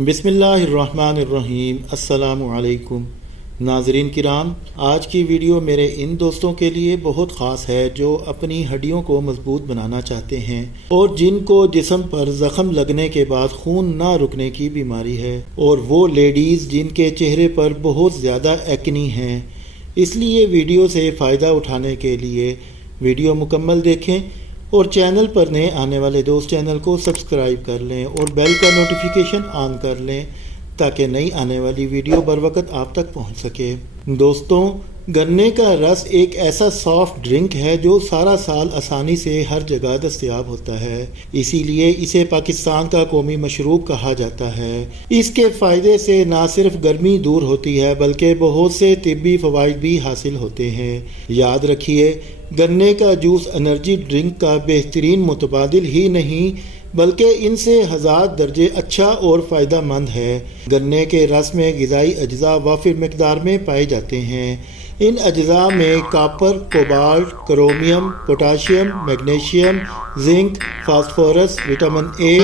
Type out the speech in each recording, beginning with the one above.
بسم اللہ الرحمن الرحیم۔ السلام علیکم ناظرین کرام، آج کی ویڈیو میرے ان دوستوں کے لیے بہت خاص ہے جو اپنی ہڈیوں کو مضبوط بنانا چاہتے ہیں اور جن کو جسم پر زخم لگنے کے بعد خون نہ رکنے کی بیماری ہے، اور وہ لیڈیز جن کے چہرے پر بہت زیادہ ایکنی ہیں۔ اس لیے ویڈیو سے فائدہ اٹھانے کے لیے ویڈیو مکمل دیکھیں اور چینل پر نئے آنے والے دوست چینل کو سبسکرائب کر لیں اور بیل کا نوٹیفیکیشن آن کر لیں تاکہ نئی آنے والی ویڈیو بر وقت آپ تک پہنچ سکے۔ دوستوں، گنے کا رس ایک ایسا سافٹ ڈرنک ہے جو سارا سال آسانی سے ہر جگہ دستیاب ہوتا ہے، اسی لیے اسے پاکستان کا قومی مشروب کہا جاتا ہے۔ اس کے فائدے سے نہ صرف گرمی دور ہوتی ہے بلکہ بہت سے طبی فوائد بھی حاصل ہوتے ہیں۔ یاد رکھیے، گنے کا جوس انرجی ڈرنک کا بہترین متبادل ہی نہیں بلکہ ان سے 1000 درجے اچھا اور فائدہ مند ہے۔ گنے کے رس میں غذائی اجزاء وافر مقدار میں پائے جاتے ہیں۔ ان اجزاء میں copper, cobalt, chromium, potassium, magnesium, zinc, phosphorus, vitamin A,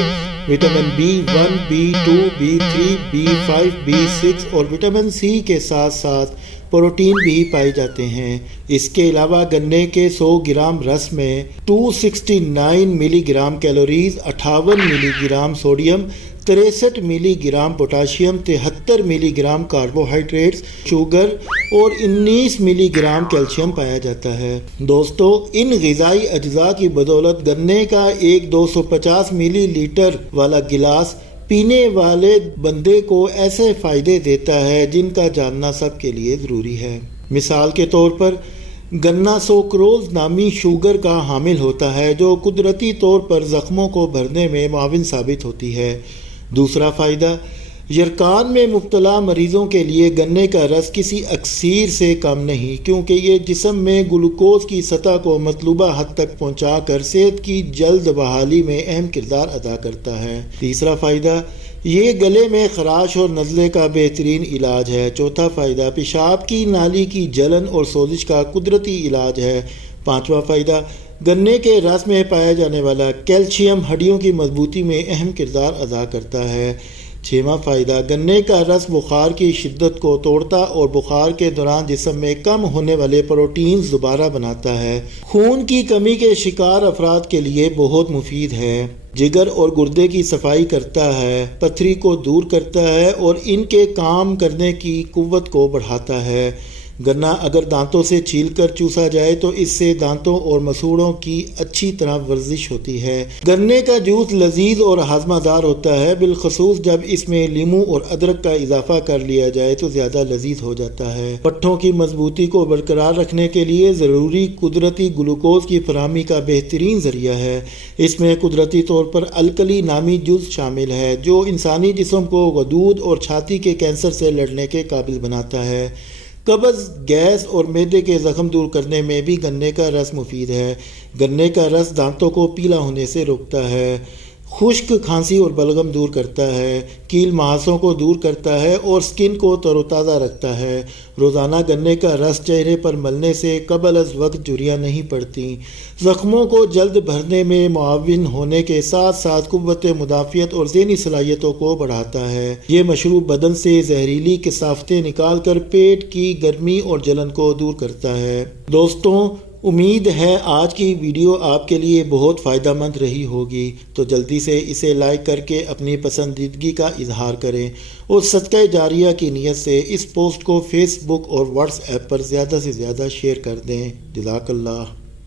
vitamin B1، B2، B3، B5، B6 اور وٹامن سی کے ساتھ ساتھ پروٹین بھی پائے جاتے ہیں۔ اس کے علاوہ گنے کے 100 گرام رس میں 269 ملی گرام کیلوریز، 58 ملی گرام سوڈیم، 63 ملی گرام پوٹاشیم، 73 ملی گرام کاربوہائیڈریٹس، شوگر اور 19 ملی گرام کیلشیم پایا جاتا ہے۔ دوستو، ان غذائی اجزاء کی بدولت گنے کا ایک 250 ملی لیٹر والا گلاس پینے والے بندے کو ایسے فائدے دیتا ہے جن کا جاننا سب کے لیے ضروری ہے۔ مثال کے طور پر، گنا سوکروز نامی شوگر کا حامل ہوتا ہے جو قدرتی طور پر زخموں کو بھرنے میں معاون ثابت ہوتی ہے۔ دوسرا فائدہ، یرقان میں مبتلا مریضوں کے لیے گنے کا رس کسی اکسیر سے کم نہیں، کیونکہ یہ جسم میں گلوکوز کی سطح کو مطلوبہ حد تک پہنچا کر صحت کی جلد بحالی میں اہم کردار ادا کرتا ہے۔ تیسرا فائدہ، یہ گلے میں خراش اور نزلے کا بہترین علاج ہے۔ چوتھا فائدہ، پیشاب کی نالی کی جلن اور سوزش کا قدرتی علاج ہے۔ پانچواں فائدہ، گنے کے رس میں پایا جانے والا کیلشیم ہڈیوں کی مضبوطی میں اہم کردار ادا کرتا ہے۔ چھواں فائدہ، گنے کا رس بخار کی شدت کو توڑتا اور بخار کے دوران جسم میں کم ہونے والے پروٹینز دوبارہ بناتا ہے۔ خون کی کمی کے شکار افراد کے لیے بہت مفید ہے۔ جگر اور گردے کی صفائی کرتا ہے، پتھری کو دور کرتا ہے اور ان کے کام کرنے کی قوت کو بڑھاتا ہے۔ گنا اگر دانتوں سے چھیل کر چوسا جائے تو اس سے دانتوں اور مسوڑوں کی اچھی طرح ورزش ہوتی ہے۔ گنے کا جوس لذیذ اور ہاضمہ دار ہوتا ہے، بالخصوص جب اس میں لیموں اور ادرک کا اضافہ کر لیا جائے تو زیادہ لذیذ ہو جاتا ہے۔ پٹھوں کی مضبوطی کو برقرار رکھنے کے لیے ضروری قدرتی گلوکوز کی فراہمی کا بہترین ذریعہ ہے۔ اس میں قدرتی طور پر الکلی نامی جز شامل ہے جو انسانی جسم کو غدود اور چھاتی کے کینسر سے لڑنے کے قابل بناتا ہے۔ قبض، گیس اور معدے کے زخم دور کرنے میں بھی گنے کا رس مفید ہے۔ گنے کا رس دانتوں کو پیلا ہونے سے روکتا ہے، خشک کھانسی اور بلغم دور کرتا ہے، کیل مہاسوں کو دور کرتا ہے اور سکن کو تر و تازہ رکھتا ہے۔ روزانہ گنے کا رس چہرے پر ملنے سے قبل از وقت جھریاں نہیں پڑتی، زخموں کو جلد بھرنے میں معاون ہونے کے ساتھ ساتھ قوت مدافعت اور ذہنی صلاحیتوں کو بڑھاتا ہے۔ یہ مشروب بدن سے زہریلی کثافتیں نکال کر پیٹ کی گرمی اور جلن کو دور کرتا ہے۔ دوستوں، امید ہے آج کی ویڈیو آپ کے لیے بہت فائدہ مند رہی ہوگی، تو جلدی سے اسے لائک کر کے اپنی پسندیدگی کا اظہار کریں اور صدقہ جاریہ کی نیت سے اس پوسٹ کو فیس بک اور واٹس ایپ پر زیادہ سے زیادہ شیئر کر دیں۔ جزاک اللہ۔